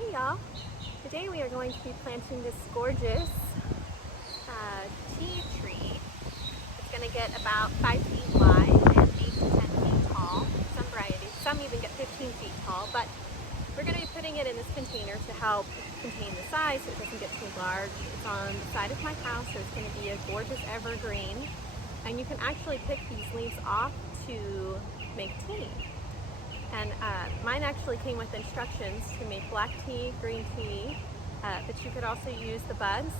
Hey y'all! Today we are going to be planting this gorgeous tea tree. It's going to get about 5 feet wide and 8 to 10 feet tall. Some varieties, some even get 15 feet tall, but we're going to be putting it in this container to help contain the size so it doesn't get too large. It's on the side of my house, so it's going to be a gorgeous evergreen. And you can actually pick these leaves off to make tea. And mine actually came with instructions to make black tea, green tea, but you could also use the buds.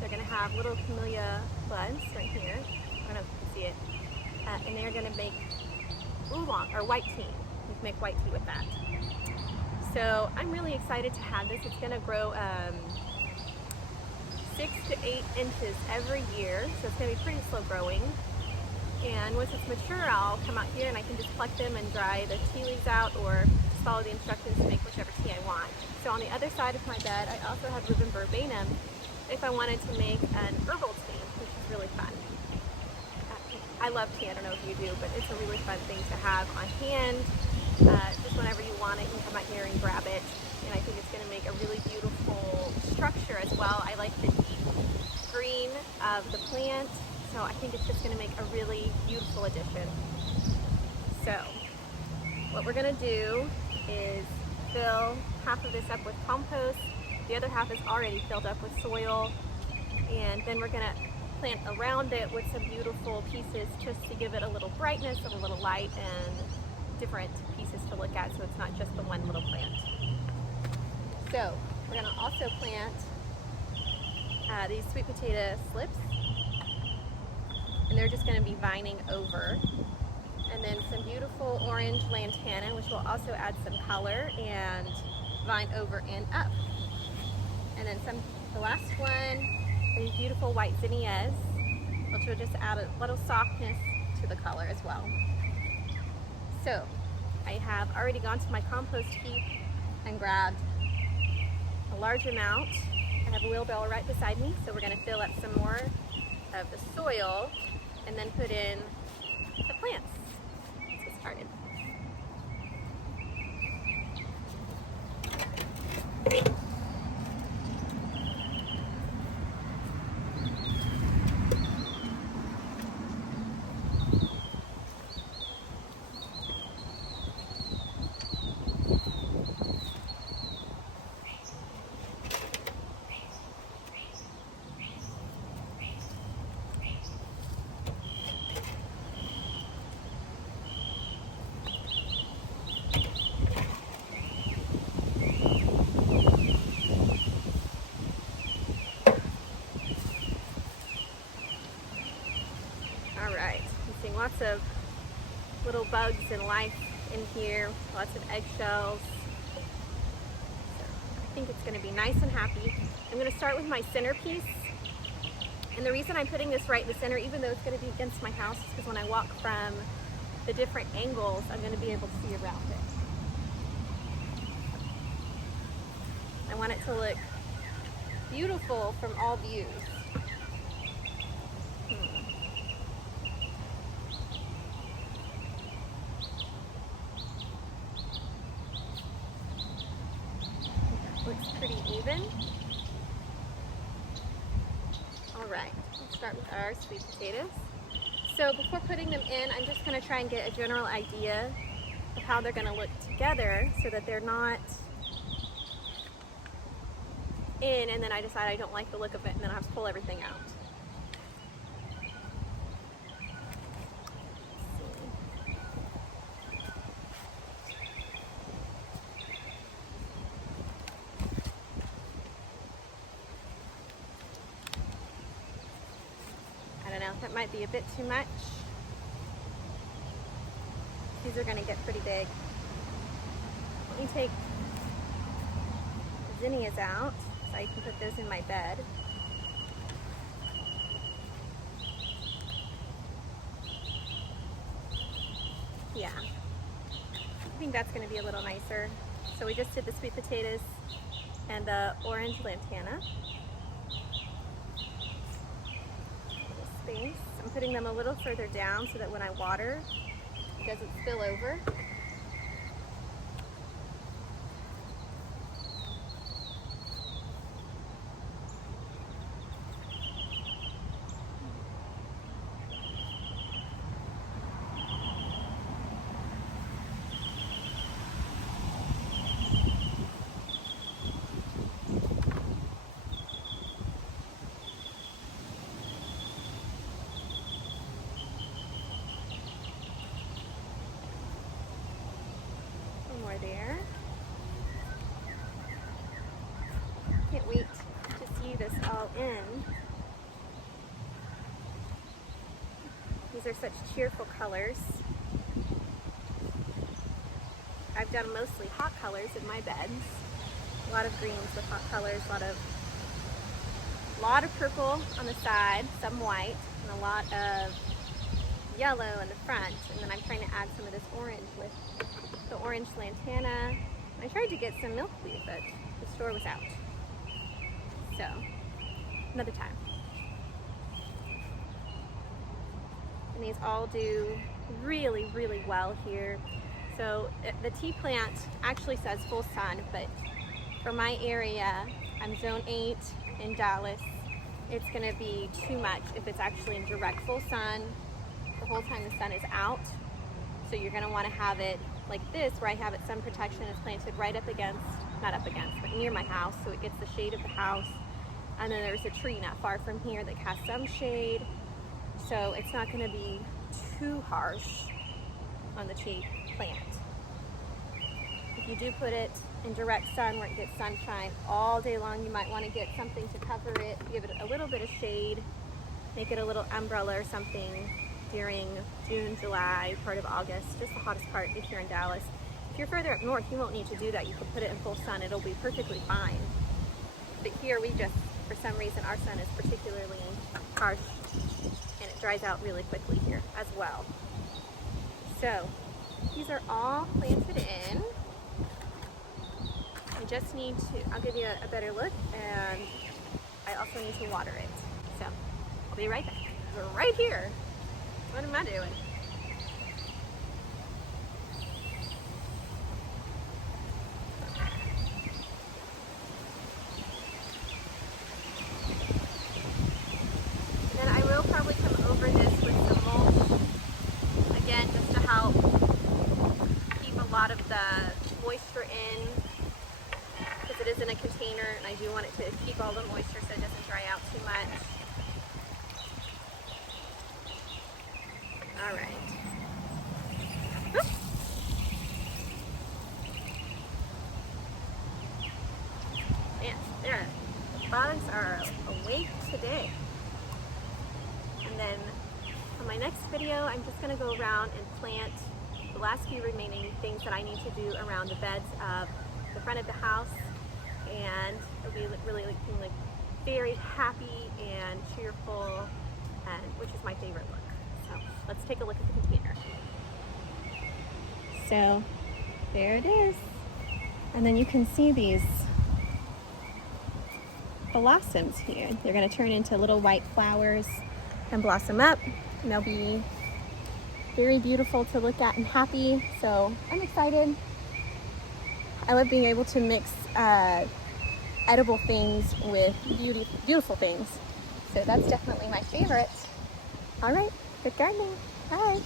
They're going to have little camellia buds right here. I don't know if you can see it. And they're going to make oolong, or white tea. You can make white tea with that. So I'm really excited to have this. It's going to grow 6 to 8 inches every year, so it's going to be pretty slow growing. And once it's mature, I'll come out here and I can just pluck them and dry the tea leaves out, or just follow the instructions to make whichever tea I want. So on the other side of my bed, I also have ribbon verbenum if I wanted to make an herbal tea, which is really fun. I love tea, I don't know if you do, but it's a really fun thing to have on hand. Just whenever you want it, you can come out here and grab it. And I think it's going to make a really beautiful structure as well. I like the deep green of the plant. So I think it's just going to make a really beautiful addition. So what we're going to do is fill half of this up with compost. The other half is already filled up with soil. And then we're going to plant around it with some beautiful pieces just to give it a little brightness and a little light and different pieces to look at, so it's not just the one little plant. So we're going to also plant these sweet potato slips. And they're just going to be vining over. And then some beautiful orange lantana, which will also add some color and vine over and up. And then the last one, these beautiful white zinnias, which will just add a little softness to the color as well. So I have already gone to my compost heap and grabbed a large amount. I have a wheelbarrow right beside me, so we're going to fill up some more of the soil and then put in the plants. Let's get started. Alright, I'm seeing lots of little bugs and life in here, lots of eggshells. So I think it's going to be nice and happy. I'm going to start with my centerpiece. And the reason I'm putting this right in the center, even though it's going to be against my house, is because when I walk from the different angles, I'm going to be able to see around it. I want it to look beautiful from all views. Looks pretty even. Alright, let's start with our sweet potatoes. So before putting them in, I'm just going to try and get a general idea of how they're going to look together so that they're not in and then I decide I don't like the look of it and then I have to pull everything out. I don't know, that might be a bit too much. These are going to get pretty big. Let me take the zinnias out so I can put those in my bed. Yeah, I think that's going to be a little nicer. So we just did the sweet potatoes and the orange lantana. Space. I'm putting them a little further down so that when I water, it doesn't spill over. can't wait to see this all in. These are such cheerful colors. I've done mostly hot colors in my beds. A lot of greens with hot colors, a lot of purple on the side, some white, and a lot of yellow in the front. And then I'm trying to add some of this orange with the orange lantana. I tried to get some milkweed, but the store was out. So, another time. And these all do really, really well here. So the tea plant actually says full sun, but for my area, I'm zone 8 in Dallas. It's gonna be too much if it's actually in direct full sun the whole time the sun is out. So you're gonna wanna have it like this, where I have it sun protection. It's planted right up against, not up against, but near my house, so it gets the shade of the house. And then there's a tree not far from here that has some shade. So it's not gonna be too harsh on the tea plant. If you do put it in direct sun where it gets sunshine all day long, you might want to get something to cover it, give it a little bit of shade, make it a little umbrella or something during June, July, part of August, just the hottest part if you're in Dallas. If you're further up north, you won't need to do that. You can put it in full sun, it'll be perfectly fine. But here we just, for some reason, our sun is particularly harsh and it dries out really quickly here as well. So these are all planted in. I just need to, I'll give you a better look, and I also need to water it. So I'll be right back. We're right here. What am I doing? And then I will probably come over this with some mulch, again, just to help keep a lot of the moisture in, because it is in a container and I do want it to keep all the moisture so it doesn't dry out too much. All right. Whoop. Man, the bugs are awake today. And then on my next video, I'm just gonna go around and plant the last few remaining things that I need to do around the beds of the front of the house. And it'll be really looking like very happy and cheerful, and which is my favorite look. So let's take a look at the container. So there it is. And then you can see these blossoms here. They're going to turn into little white flowers and blossom up, and they'll be very beautiful to look at and happy. So I'm excited. I love being able to mix edible things with beautiful things. So that's definitely my favorite. All right, good gardening. Bye.